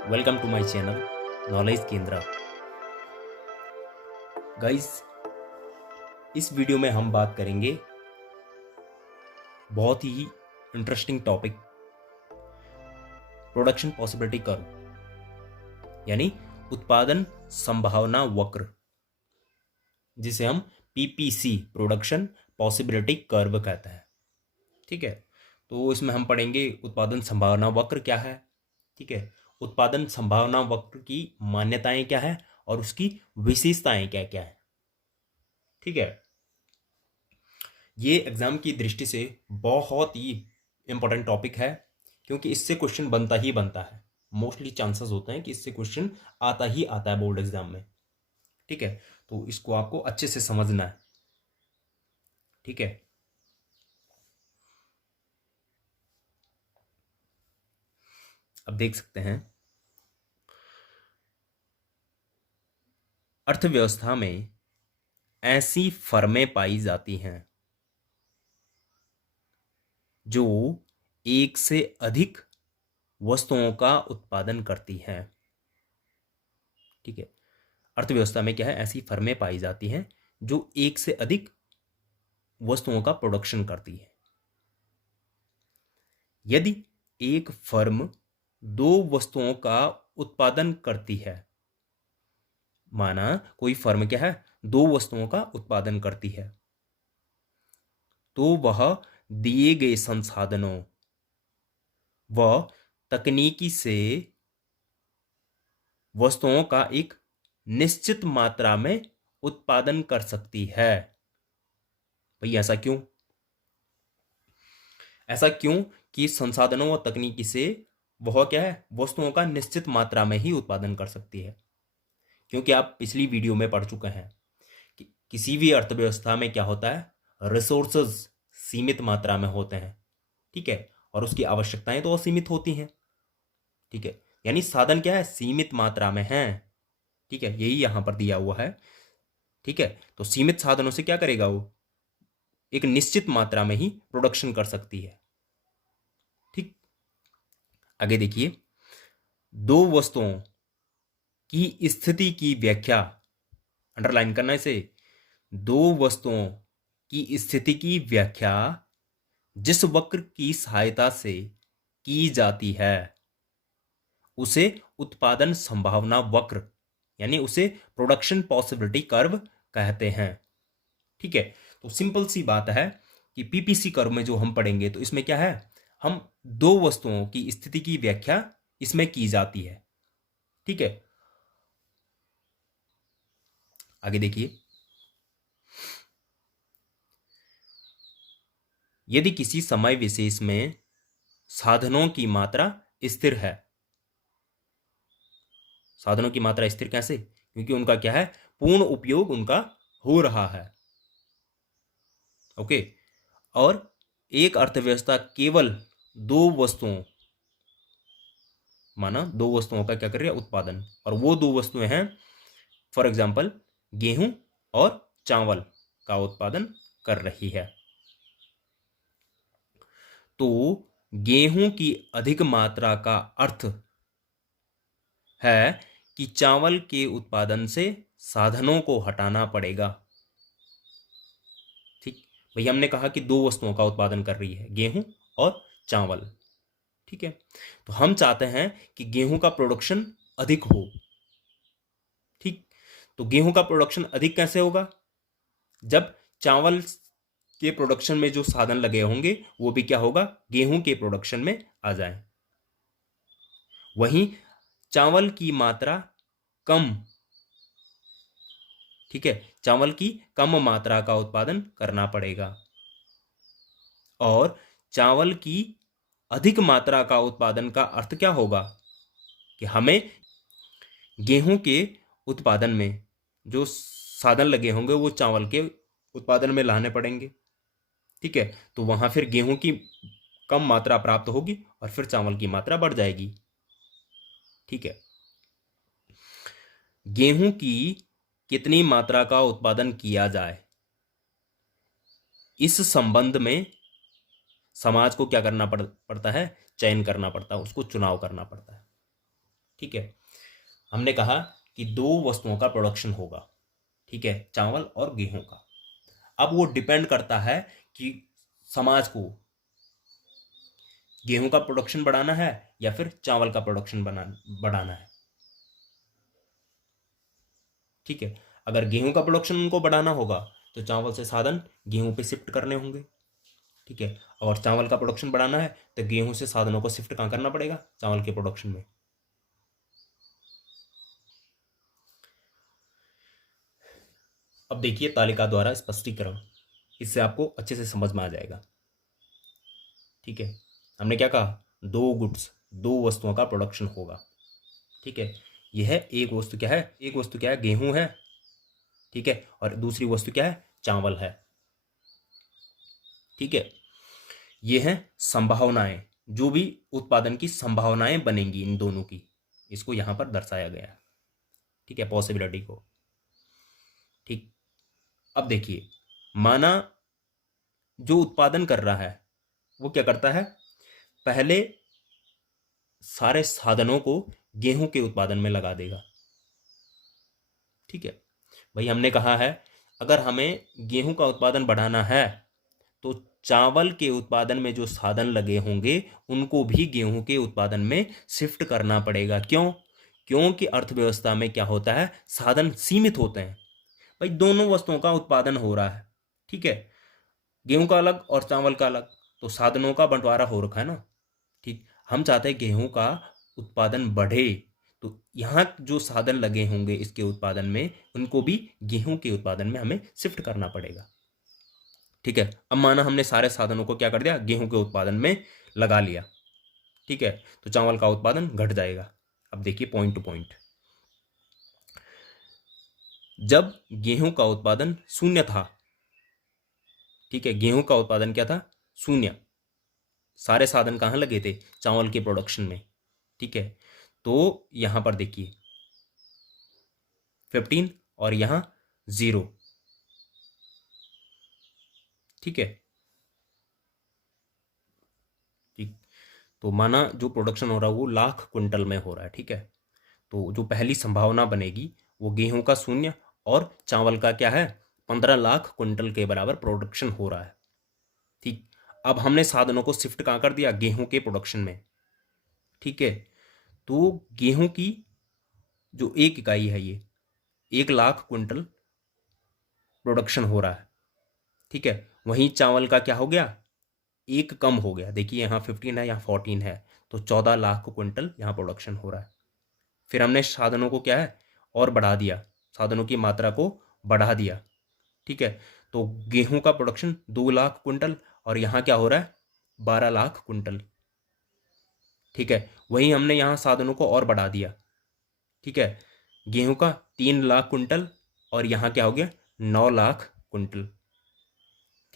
Welcome to my channel knowledge Kendra. Guys, इस video में हम बात करेंगे बहुत ही interesting topic, production possibility curve यानी उत्पादन संभावना वक्र, जिसे हम पीपीसी प्रोडक्शन पॉसिबिलिटी कर्व कहते हैं। ठीक है, तो इसमें हम पढ़ेंगे उत्पादन संभावना वक्र क्या है। ठीक है, उत्पादन संभावना वक्र की मान्यताएं क्या है और उसकी विशेषताएं क्या क्या है। ठीक है, ये एग्जाम की दृष्टि से बहुत ही इंपॉर्टेंट टॉपिक है, क्योंकि इससे क्वेश्चन बनता ही बनता है। मोस्टली चांसेस होते हैं कि इससे क्वेश्चन आता ही आता है बोर्ड एग्जाम में। ठीक है, तो इसको आपको अच्छे से समझना है। ठीक है, अब देख सकते हैं, अर्थव्यवस्था में ऐसी फर्में पाई जाती हैं जो एक से अधिक वस्तुओं का उत्पादन करती हैं। ठीक है, अर्थव्यवस्था में क्या है, ऐसी फर्में पाई जाती हैं जो एक से अधिक वस्तुओं का प्रोडक्शन करती है। यदि एक फर्म दो वस्तुओं का उत्पादन करती है, माना कोई फर्म क्या है, दो वस्तुओं का उत्पादन करती है, तो वह दिए गए संसाधनों व तकनीकी से वस्तुओं का एक निश्चित मात्रा में उत्पादन कर सकती है। भाई ऐसा क्यों? ऐसा क्यों कि संसाधनों व तकनीकी से वह क्या है, वस्तुओं का निश्चित मात्रा में ही उत्पादन कर सकती है? क्योंकि आप पिछली वीडियो में पढ़ चुके हैं कि किसी भी अर्थव्यवस्था में क्या होता है, रिसोर्सेज सीमित मात्रा में होते हैं। ठीक है, और उसकी आवश्यकताएं तो असीमित होती हैं। ठीक है, यानी साधन क्या है, सीमित मात्रा में है। ठीक है, यही यहां पर दिया हुआ है। ठीक है, तो सीमित साधनों से क्या करेगा, वो एक निश्चित मात्रा में ही प्रोडक्शन कर सकती है। ठीक, आगे देखिए, दो वस्तुओं की स्थिति की व्याख्या, अंडरलाइन करना इसे, दो वस्तुओं की स्थिति की व्याख्या जिस वक्र की सहायता से की जाती है उसे उत्पादन संभावना वक्र यानी उसे प्रोडक्शन पॉसिबिलिटी कर्व कहते हैं। ठीक है, तो सिंपल सी बात है कि पीपीसी कर्व में जो हम पढ़ेंगे तो इसमें क्या है, हम दो वस्तुओं की स्थिति की व्याख्या इसमें की जाती है। ठीक है, आगे देखिए, यदि किसी समय विशेष में साधनों की मात्रा स्थिर है, साधनों की मात्रा स्थिर कैसे, क्योंकि उनका क्या है, पूर्ण उपयोग उनका हो रहा है। ओके, और एक अर्थव्यवस्था केवल दो वस्तुओं, माना दो वस्तुओं का क्या कर रही है, उत्पादन, और वो दो वस्तुएं हैं फॉर एग्जाम्पल गेहूं और चावल का उत्पादन कर रही है, तो गेहूं की अधिक मात्रा का अर्थ है कि चावल के उत्पादन से साधनों को हटाना पड़ेगा। ठीक, भैया हमने कहा कि दो वस्तुओं का उत्पादन कर रही है, गेहूं और चावल। ठीक है, तो हम चाहते हैं कि गेहूं का प्रोडक्शन अधिक हो। ठीक, तो गेहूं का प्रोडक्शन अधिक कैसे होगा, जब चावल के प्रोडक्शन में जो साधन लगे होंगे वो भी क्या होगा, गेहूं के प्रोडक्शन में आ जाए। वहीं चावल की मात्रा कम, ठीक है, चावल की कम मात्रा का उत्पादन करना पड़ेगा, और चावल की अधिक मात्रा का उत्पादन का अर्थ क्या होगा कि हमें गेहूं के उत्पादन में जो साधन लगे होंगे वो चावल के उत्पादन में लाने पड़ेंगे। ठीक है, तो वहां फिर गेहूं की कम मात्रा प्राप्त होगी और फिर चावल की मात्रा बढ़ जाएगी। ठीक है, गेहूं की कितनी मात्रा का उत्पादन किया जाए, इस संबंध में समाज को क्या करना पड़ता है, चयन करना पड़ता है, उसको चुनाव करना पड़ता है। ठीक है, हमने कहा कि दो वस्तुओं का प्रोडक्शन होगा, ठीक है, चावल और गेहूं का। अब वो डिपेंड करता है कि समाज को गेहूं का प्रोडक्शन बढ़ाना है या फिर चावल का प्रोडक्शन बढ़ाना है। ठीक है, अगर गेहूं का प्रोडक्शन उनको बढ़ाना होगा तो चावल से साधन गेहूं पे शिफ्ट करने होंगे। ठीक है, और चावल का प्रोडक्शन बढ़ाना है तो गेहूं से साधनों को शिफ्ट कहाँ करना पड़ेगा, चावल के प्रोडक्शन में। अब देखिए तालिका द्वारा स्पष्टीकरण, इससे आपको अच्छे से समझ में आ जाएगा। ठीक है, हमने क्या कहा, दो गुड्स, दो वस्तुओं का प्रोडक्शन होगा। ठीक है, यह एक वस्तु क्या है, एक वस्तु क्या है, गेहूं है। ठीक है, और दूसरी वस्तु क्या है, चावल है। ठीक है, ये हैं संभावनाएं, जो भी उत्पादन की संभावनाएं बनेंगी इन दोनों की, इसको यहां पर दर्शाया गया है। ठीक है, पॉसिबिलिटी को। ठीक, अब देखिए, माना जो उत्पादन कर रहा है वो क्या करता है, पहले सारे साधनों को गेहूं के उत्पादन में लगा देगा। ठीक है भाई, हमने कहा है अगर हमें गेहूं का उत्पादन बढ़ाना है तो चावल के उत्पादन में जो साधन लगे होंगे उनको भी गेहूं के उत्पादन में शिफ्ट करना पड़ेगा। क्यों? क्योंकि अर्थव्यवस्था में क्या होता है, साधन सीमित होते हैं। भाई दोनों वस्तुओं का उत्पादन हो रहा है, ठीक है, गेहूं का अलग और चावल का अलग, तो साधनों का बंटवारा हो रखा है ना। ठीक, हम चाहते हैं गेहूं का उत्पादन बढ़े, तो यहाँ जो साधन लगे होंगे इसके उत्पादन में उनको भी गेहूं के उत्पादन में हमें शिफ्ट करना पड़ेगा। ठीक है, अब माना हमने सारे साधनों को क्या कर दिया, गेहूं के उत्पादन में लगा लिया। ठीक है, तो चावल का उत्पादन घट जाएगा। अब देखिए पॉइंट टू पॉइंट, जब गेहूं का उत्पादन शून्य था, ठीक है, गेहूं का उत्पादन क्या था, शून्य, सारे साधन कहाँ लगे थे, चावल के प्रोडक्शन में। ठीक है, तो यहां पर देखिए 15 और यहां 0। ठीक है, ठीक, तो माना जो प्रोडक्शन हो रहा है वो लाख क्विंटल में हो रहा है। ठीक है, तो जो पहली संभावना बनेगी वो गेहूं का शून्य और चावल का क्या है, 15 लाख क्विंटल के बराबर प्रोडक्शन हो रहा है। ठीक, अब हमने साधनों को शिफ्ट कहाँ कर दिया, गेहूं के प्रोडक्शन में। ठीक है, तो गेहूं की जो एक इकाई है ये 1 लाख क्विंटल प्रोडक्शन हो रहा है। ठीक है, वहीं चावल का क्या हो गया, एक कम हो गया। देखिए यहाँ 15 है, यहाँ 14 है, तो 14 लाख क्विंटल यहाँ प्रोडक्शन हो रहा है। फिर हमने साधनों को क्या है, और बढ़ा दिया, साधनों की मात्रा को बढ़ा दिया। ठीक है, तो गेहूं का प्रोडक्शन 2 लाख क्विंटल और यहाँ क्या हो रहा है, 12 लाख क्विंटल। ठीक है, वहीं हमने यहाँ साधनों को और बढ़ा दिया। ठीक है, गेहूं का 3 लाख क्विंटल और यहाँ क्या हो गया, 9 लाख क्विंटल।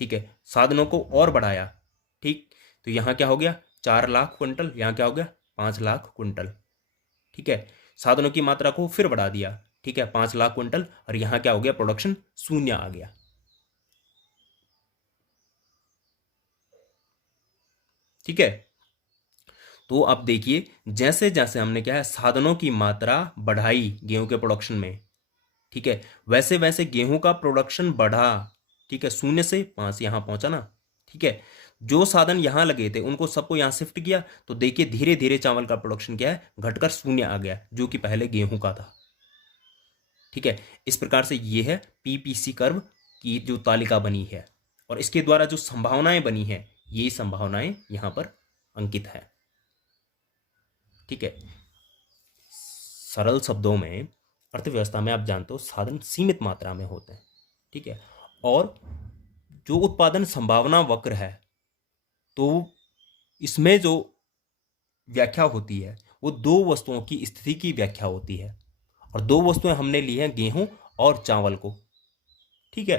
ठीक है, साधनों को और बढ़ाया। ठीक, तो यहाँ क्या हो गया, 4 लाख क्विंटल, यहाँ क्या हो गया, 5 लाख क्विंटल। ठीक है, साधनों की मात्रा को फिर बढ़ा दिया। ठीक है, 5 लाख क्विंटल और यहाँ क्या हो गया, प्रोडक्शन शून्य आ गया। ठीक है, तो अब देखिए जैसे जैसे हमने क्या है, साधनों की मात्रा बढ़ाई गेहूं के प्रोडक्शन में, ठीक है, वैसे वैसे गेहूं का प्रोडक्शन बढ़ा। ठीक है, शून्य से 5 यहां पहुंचा ना। ठीक है, जो साधन यहां लगे थे उनको सबको यहां शिफ्ट किया, तो देखिए धीरे धीरे चावल का प्रोडक्शन क्या है, घटकर शून्य आ गया, जो कि पहले गेहूं का था। ठीक है, इस प्रकार से ये है पीपीसी कर्व की जो तालिका बनी है, और इसके द्वारा जो संभावनाएं बनी है, ये संभावनाएं यहां पर अंकित है। ठीक है, सरल शब्दों में अर्थव्यवस्था में आप जानते हो साधन सीमित मात्रा में होते हैं। ठीक है, और जो उत्पादन संभावना वक्र है, तो इसमें जो व्याख्या होती है वो दो वस्तुओं की स्थिति की व्याख्या होती है, और दो वस्तुएं हमने ली हैं, गेहूं और चावल को। ठीक है,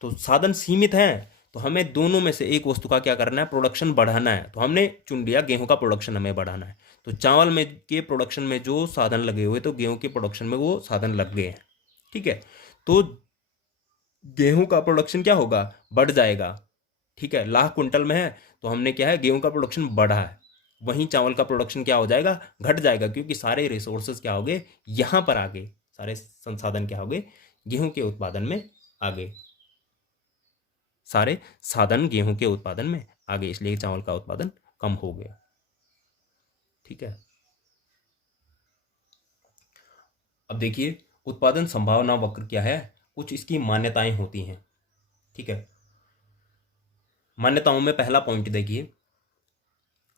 तो साधन सीमित हैं, तो हमें दोनों में से एक वस्तु का क्या करना है, प्रोडक्शन बढ़ाना है। तो हमने चुन लिया गेहूं का प्रोडक्शन हमें बढ़ाना है, तो चावल में के प्रोडक्शन में जो साधन लगे हुए तो गेहूं के प्रोडक्शन में वो साधन लग गए हैं। ठीक है, तो गेहूं का प्रोडक्शन क्या होगा, बढ़ जाएगा। ठीक है, लाख क्विंटल में है तो हमने क्या है, गेहूं का प्रोडक्शन बढ़ा है, वहीं चावल का प्रोडक्शन क्या हो जाएगा, घट जाएगा, क्योंकि सारे रिसोर्सेज क्या हो गए, यहाँ पर आ गए, सारे संसाधन क्या हो गए, गेहूं के उत्पादन में आ गए, सारे साधन गेहूं के उत्पादन में आ गए, इसलिए चावल का उत्पादन कम हो गया। ठीक है, अब देखिए उत्पादन संभावना वक्र क्या है, कुछ इसकी मान्यताएं होती हैं। ठीक है, मान्यताओं में पहला पॉइंट देखिए,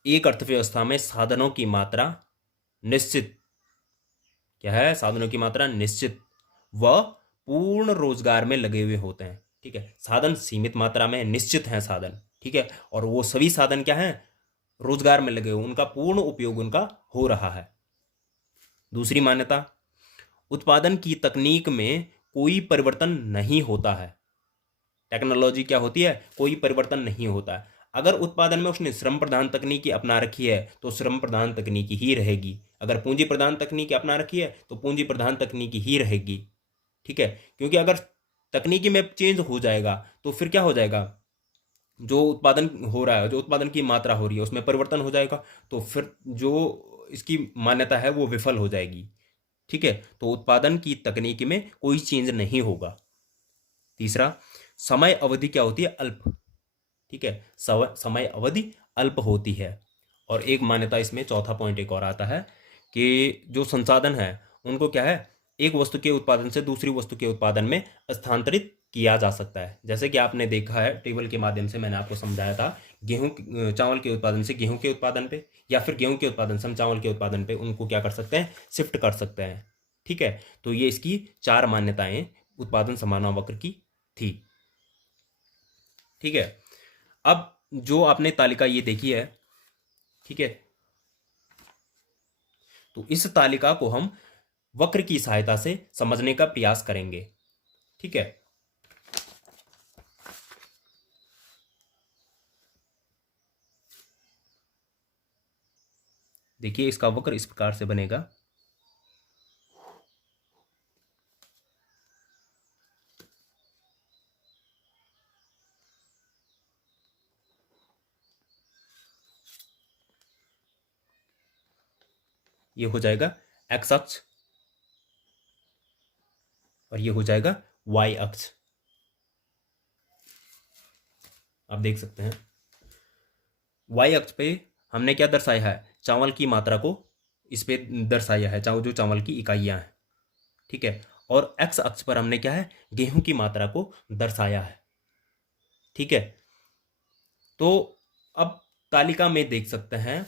एक अर्थव्यवस्था में साधनों की मात्रा निश्चित, क्या है, साधनों की मात्रा निश्चित व पूर्ण रोजगार में लगे हुए होते हैं। ठीक है, साधन सीमित मात्रा में निश्चित हैं साधन, ठीक है, और वो सभी साधन क्या हैं, रोजगार में लगे हुए, उनका पूर्ण उपयोग उनका हो रहा है। दूसरी मान्यता, उत्पादन की तकनीक में कोई परिवर्तन नहीं होता है। टेक्नोलॉजी क्या होती है, कोई परिवर्तन नहीं होता है। अगर उत्पादन में उसने श्रम प्रधान तकनीकी अपना रखी है तो श्रम प्रधान तकनीकी ही रहेगी, अगर पूंजी प्रधान तकनीकी अपना रखी है तो पूंजी प्रधान तकनीकी ही रहेगी। ठीक है, क्योंकि अगर तकनीकी में चेंज हो जाएगा तो फिर क्या हो जाएगा, जो उत्पादन हो रहा है, जो उत्पादन की मात्रा हो रही है उसमें परिवर्तन हो जाएगा, तो फिर जो इसकी मान्यता है वो विफल हो जाएगी। ठीक है, तो उत्पादन की तकनीकी में कोई चेंज नहीं होगा। तीसरा, समय अवधि क्या होती है, अल्प। ठीक है, समय अवधि अल्प होती है। और एक मान्यता इसमें, चौथा पॉइंट एक और आता है कि जो संसाधन है उनको क्या है, एक वस्तु के उत्पादन से दूसरी वस्तु के उत्पादन में स्थानांतरित किया जा सकता है। जैसे कि आपने देखा है टेबल के माध्यम से मैंने आपको समझाया था, चावल के उत्पादन से गेहूं के उत्पादन पे, या फिर गेहूं के उत्पादन से हम चावल के उत्पादन पे उनको क्या कर सकते हैं, शिफ्ट कर सकते हैं। ठीक है, तो ये इसकी 4 मान्यताएं उत्पादन संभावना वक्र की थी। ठीक है, अब जो आपने तालिका ये देखी है, ठीक है, तो इस तालिका को हम वक्र की सहायता से समझने का प्रयास करेंगे। ठीक है, देखिए इसका वक्र इस प्रकार से बनेगा। ये हो जाएगा एक्स अक्ष और ये हो जाएगा वाई अक्ष। आप देख सकते हैं वाई अक्ष पे हमने क्या दर्शाया है, चावल की मात्रा को इस पे दर्शाया है, जो चावल की इकाइयां हैं। ठीक है, और एक्स अक्ष पर हमने क्या है, गेहूं की मात्रा को दर्शाया है। ठीक है, तो अब तालिका में देख सकते हैं,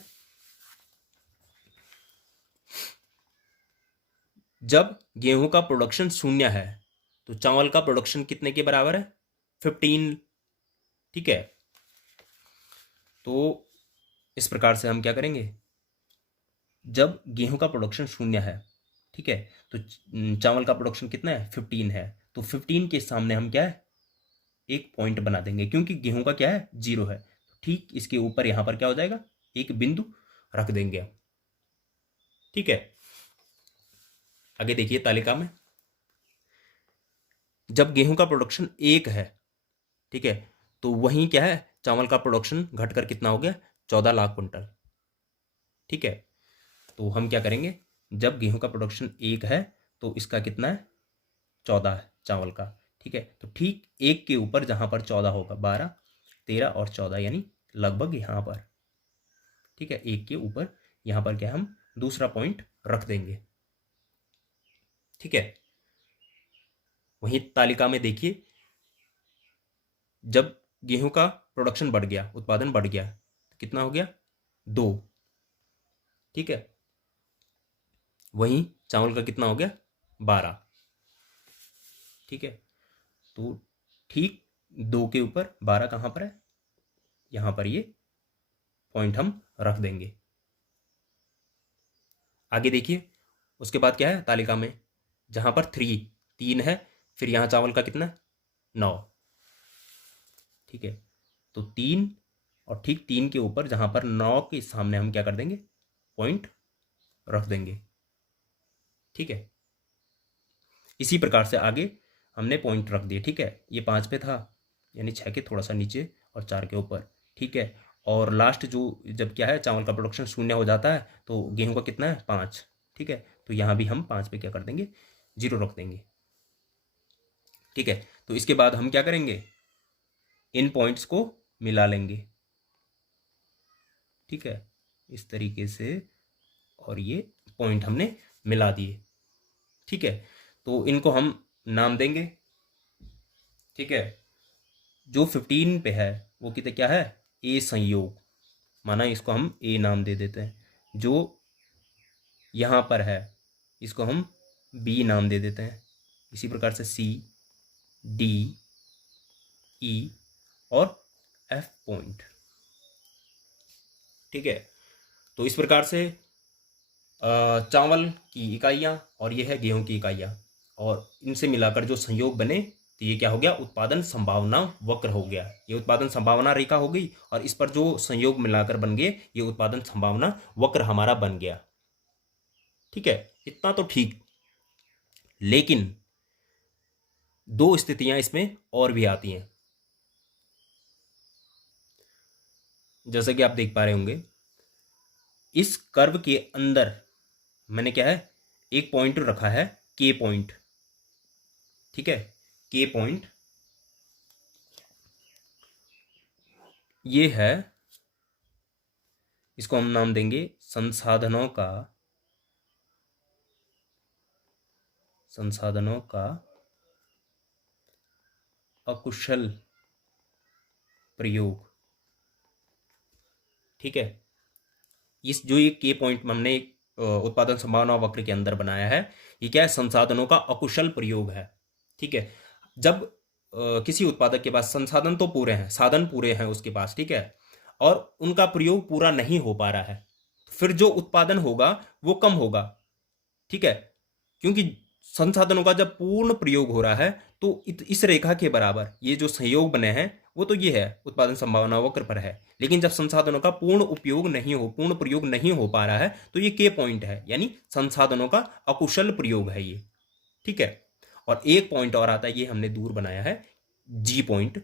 जब गेहूं का प्रोडक्शन 0 है तो चावल का प्रोडक्शन कितने के बराबर है, 15। ठीक है, तो इस प्रकार से हम क्या करेंगे, जब गेहूं का प्रोडक्शन 0 है, ठीक है, तो चावल का प्रोडक्शन कितना है, 15 है, तो 15 के सामने हम क्या है, एक पॉइंट बना देंगे, क्योंकि गेहूं का क्या है, 0 है। ठीक इसके ऊपर यहां पर क्या हो जाएगा, एक बिंदु रख देंगे। ठीक है, आगे देखिए तालिका में, जब गेहूं का प्रोडक्शन 1 है, ठीक है, तो वहीं क्या है, चावल का प्रोडक्शन घटकर कितना हो गया, 14 लाख कुंटल। ठीक है, तो हम क्या करेंगे, जब गेहूं का प्रोडक्शन 1 है तो इसका कितना है, 14 है चावल का। ठीक है, तो ठीक 1 के ऊपर जहां पर 14 होगा, 12, 13 और 14, यानी लगभग यहां पर। ठीक है, 1 के ऊपर यहां पर क्या, हम दूसरा पॉइंट रख देंगे। ठीक है, वहीं तालिका में देखिए, जब गेहूं का प्रोडक्शन बढ़ गया, उत्पादन बढ़ गया, तो कितना हो गया, 2। ठीक है, वहीं चावल का कितना हो गया, 12। ठीक है, तो ठीक 2 के ऊपर 12 कहां पर है, यहां पर ये पॉइंट हम रख देंगे। आगे देखिए, उसके बाद क्या है तालिका में, जहां पर 3 है, फिर यहां चावल का कितना, 9। ठीक है, तो 3 और ठीक 3 के ऊपर जहां पर 9 के सामने हम क्या कर देंगे, पॉइंट रख देंगे। ठीक है, इसी प्रकार से आगे हमने पॉइंट रख दिए। ठीक है, ये 5 पे था, यानी 6 के थोड़ा सा नीचे और 4 के ऊपर। ठीक है, और लास्ट जो जब क्या है चावल का प्रोडक्शन शून्य हो जाता है तो गेहूं का कितना है 5। ठीक है, तो यहाँ भी हम 5 पे क्या कर देंगे 0 रख देंगे। ठीक है, तो इसके बाद हम क्या करेंगे इन पॉइंट्स को मिला लेंगे। ठीक है, इस तरीके से, और ये पॉइंट हमने मिला दिए। ठीक है, तो इनको हम नाम देंगे। ठीक है, जो 15 पे है वो कितने क्या है ए संयोग, माना इसको हम ए नाम दे देते हैं। जो यहाँ पर है इसको हम बी नाम दे देते हैं। इसी प्रकार से सी, डी, ई और एफ पॉइंट। ठीक है, तो इस प्रकार से चावल की इकाइयाँ और ये है गेहूं की इकाइयाँ, और इनसे मिलाकर जो संयोग बने तो ये क्या हो गया उत्पादन संभावना वक्र हो गया। ये उत्पादन संभावना रेखा हो गई और इस पर जो संयोग मिलाकर बन गए ये उत्पादन संभावना वक्र हमारा बन गया। ठीक है, इतना तो ठीक, लेकिन दो स्थितियां इसमें और भी आती हैं। जैसा कि आप देख पा रहे होंगे इस कर्व के अंदर मैंने क्या है एक पॉइंट रखा है के पॉइंट। ठीक है, के पॉइंट ये है, इसको हम नाम देंगे संसाधनों का अकुशल प्रयोग। ठीक है, इस जो ये के पॉइंट हमने उत्पादन संभावना वक्र के अंदर बनाया है ये क्या है संसाधनों का अकुशल प्रयोग है। ठीक है, जब किसी उत्पादक के पास संसाधन तो पूरे हैं, साधन पूरे हैं उसके पास, ठीक है, और उनका प्रयोग पूरा नहीं हो पा रहा है, फिर जो उत्पादन होगा वो कम होगा। ठीक है, क्योंकि संसाधनों का जब पूर्ण प्रयोग हो रहा है तो इस रेखा के बराबर ये जो संयोग बने हैं वो तो ये है उत्पादन संभावना वक्र पर है, लेकिन जब संसाधनों का पूर्ण प्रयोग नहीं हो पा रहा है तो ये के पॉइंट है, यानी संसाधनों का अकुशल प्रयोग है ये। ठीक है, और एक पॉइंट और आता है ये हमने दूर बनाया है जी पॉइंट।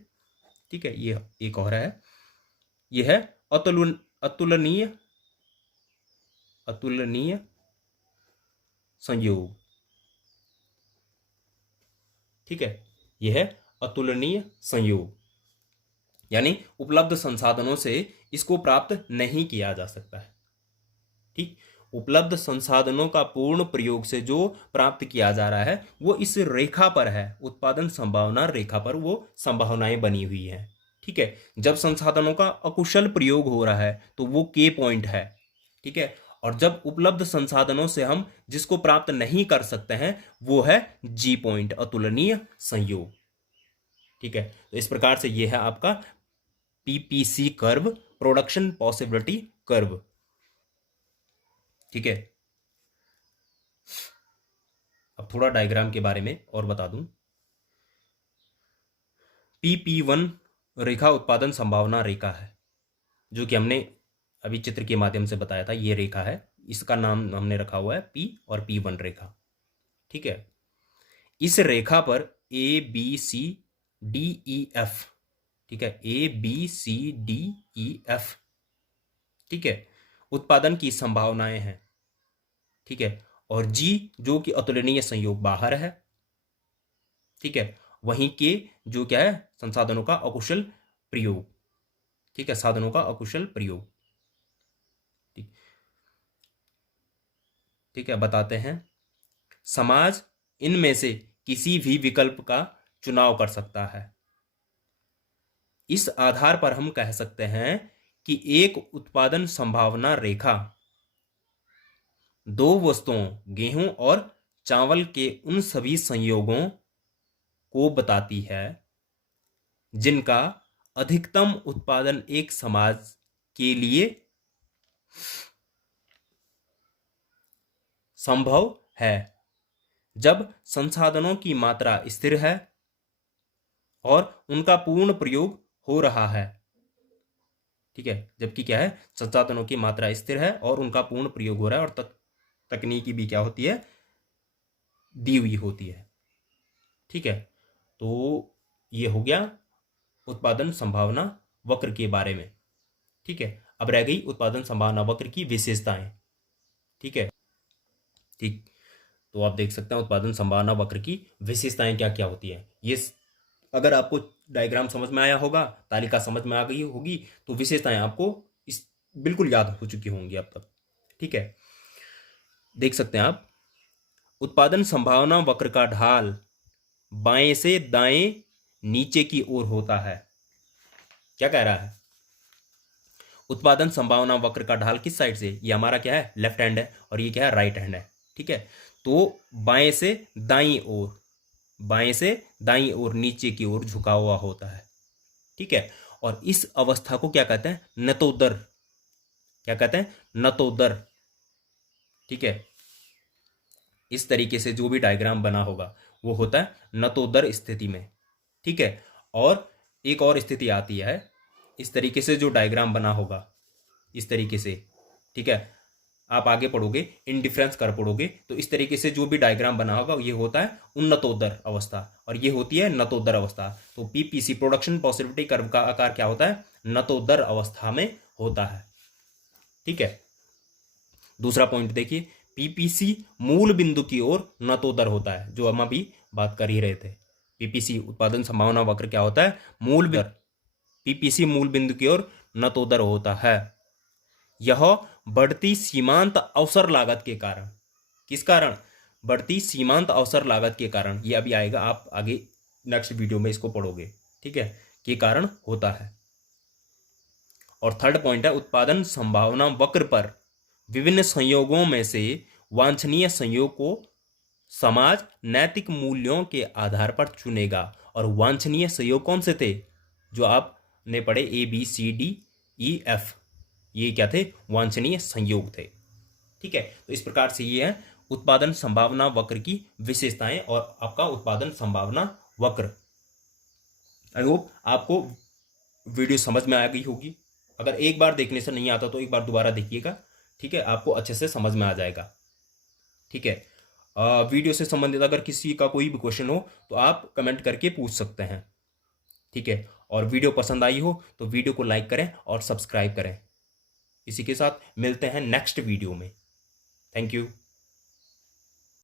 ठीक है, ये एक और है, ये है अतुलनीय अतुलनीय संयोग। ठीक है, यह है अतुलनीय संयोग, यानी उपलब्ध संसाधनों से इसको प्राप्त नहीं किया जा सकता है। ठीक, उपलब्ध संसाधनों का पूर्ण प्रयोग से जो प्राप्त किया जा रहा है वो इस रेखा पर है, उत्पादन संभावना रेखा पर वो संभावनाएं बनी हुई हैं। ठीक है, जब संसाधनों का अकुशल प्रयोग हो रहा है तो वो के पॉइंट है। ठीक है, और जब उपलब्ध संसाधनों से हम जिसको प्राप्त नहीं कर सकते हैं वो है जी पॉइंट, अतुलनीय संयोग। ठीक है, तो इस प्रकार से ये है आपका PPC curve, production possibility curve. ठीक है, अब थोड़ा डायग्राम के बारे में और बता दूं। PP1 रेखा उत्पादन संभावना रेखा है, जो कि हमने अभी चित्र के माध्यम से बताया था, ये रेखा है, इसका नाम हमने रखा हुआ है P और P1 रेखा। ठीक है, इस रेखा पर ABCDEF, ठीक है, ABCDEF, ठीक है, उत्पादन की संभावनाएं हैं। ठीक है, और G जो कि अतुलनीय संयोग बाहर है। ठीक है, वहीं के जो क्या है संसाधनों का अकुशल प्रयोग। ठीक है, साधनों का अकुशल प्रयोग। ठीक है, बताते हैं। समाज इनमें से किसी भी विकल्प का चुनाव कर सकता है। इस आधार पर हम कह सकते हैं कि एक उत्पादन संभावना रेखा दो वस्तुओं गेहूं और चावल के उन सभी संयोगों को बताती है जिनका अधिकतम उत्पादन एक समाज के लिए संभव है जब संसाधनों की मात्रा स्थिर है और उनका पूर्ण प्रयोग हो रहा है। ठीक है, जबकि क्या है संसाधनों की मात्रा स्थिर है और उनका पूर्ण प्रयोग हो रहा है, और तकनीकी भी क्या होती है दी हुई होती है। ठीक है, तो ये हो गया उत्पादन संभावना वक्र के बारे में। ठीक है, अब रह गई उत्पादन संभावना वक्र की विशेषताएं। ठीक है, ठीक, तो आप देख सकते हैं उत्पादन संभावना वक्र की विशेषताएं क्या क्या होती है। ये अगर आपको डायग्राम समझ में आया होगा, तालिका समझ में आ गई होगी, तो विशेषताएं आपको इस बिल्कुल याद हो चुकी होंगी अब तक। ठीक है, देख सकते हैं आप, उत्पादन संभावना वक्र का ढाल बाएं से दाएं नीचे की ओर होता है। क्या कह रहा है, उत्पादन संभावना वक्र का ढाल किस साइड से, ये हमारा क्या है, लेफ्ट हैंड है, और ये क्या है, राइट हैंड है। ठीक है, तो बाएं से दाईं ओर, बाएं से दाईं ओर नीचे की ओर झुका हुआ होता है। ठीक है, और इस अवस्था को क्या कहते हैं, नतोदर। क्या कहते हैं, नतोदर। ठीक है, इस तरीके से जो भी डायग्राम बना होगा वो होता है नतोदर स्थिति में। ठीक है, और एक और स्थिति आती है, इस तरीके से जो डायग्राम बना होगा इस तरीके से। ठीक है, आप आगे पढ़ोगे, इंडिफरेंस कर पढ़ोगे, तो इस तरीके से जो भी डायग्राम बना होगा ये होता है उन्नतोदर अवस्था, और ये होती है नतोदर अवस्था। तो पीपीसी प्रोडक्शन पॉसिबिलिटी कर्व का आकार क्या होता है, नतोदर अवस्था में होता है। ठीक है, दूसरा पॉइंट देखिए, पीपीसी मूल बिंदु की ओर नतोदर होता है, जो हम अभी बात कर ही रहे थे। पीपीसी उत्पादन संभावना वक्र क्या होता है, मूल बिंदु, पीपीसी मूल बिंदु की ओर नतोदर होता है। यह बढ़ती सीमांत अवसर लागत के कारण, किस कारण, बढ़ती सीमांत अवसर लागत के कारण, ये अभी आएगा, आप आगे नेक्स्ट वीडियो में इसको पढ़ोगे। ठीक है, के कारण होता है। और थर्ड पॉइंट है, उत्पादन संभावना वक्र पर विभिन्न संयोगों में से वांछनीय संयोग को समाज नैतिक मूल्यों के आधार पर चुनेगा। और वांछनीय संयोग कौन से थे, जो आपने पढ़े, A B C D E F, ये क्या थे, वांछनीय संयोग थे। ठीक है, तो इस प्रकार से ये है उत्पादन संभावना वक्र की विशेषताएं और आपका उत्पादन संभावना वक्र। आई होप आपको वीडियो समझ में आ गई होगी। अगर एक बार देखने से नहीं आता तो एक बार दोबारा देखिएगा। ठीक है, आपको अच्छे से समझ में आ जाएगा। ठीक है, वीडियो से संबंधित अगर किसी का कोई भी क्वेश्चन हो तो आप कमेंट करके पूछ सकते हैं। ठीक है, और वीडियो पसंद आई हो तो वीडियो को लाइक करें और सब्सक्राइब करें। इसी के साथ मिलते हैं नेक्स्ट वीडियो में। Thank you.